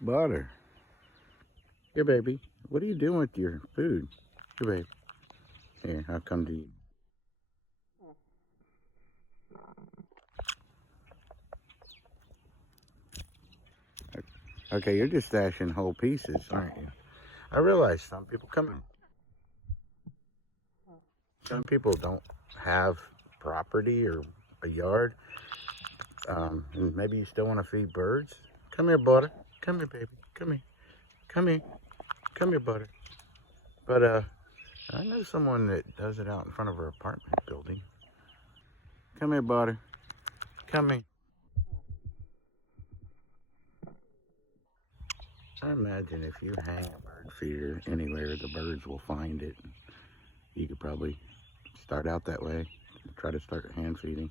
Butter. Here, baby. What are you doing with your food? Here, baby. Here, I'll come to you. Okay, you're just stashing whole pieces, aren't you? I realize some people come in. Some people don't have property or a yard. And maybe you still want to feed birds. Come here, butter. Come here, baby. Come here. Come here. Come here, butter. But I know someone that does it out in front of her apartment building. Come here, butter. Come here. I imagine if you hang a bird feeder anywhere, the birds will find it. You could probably start out that way. Try to start hand feeding.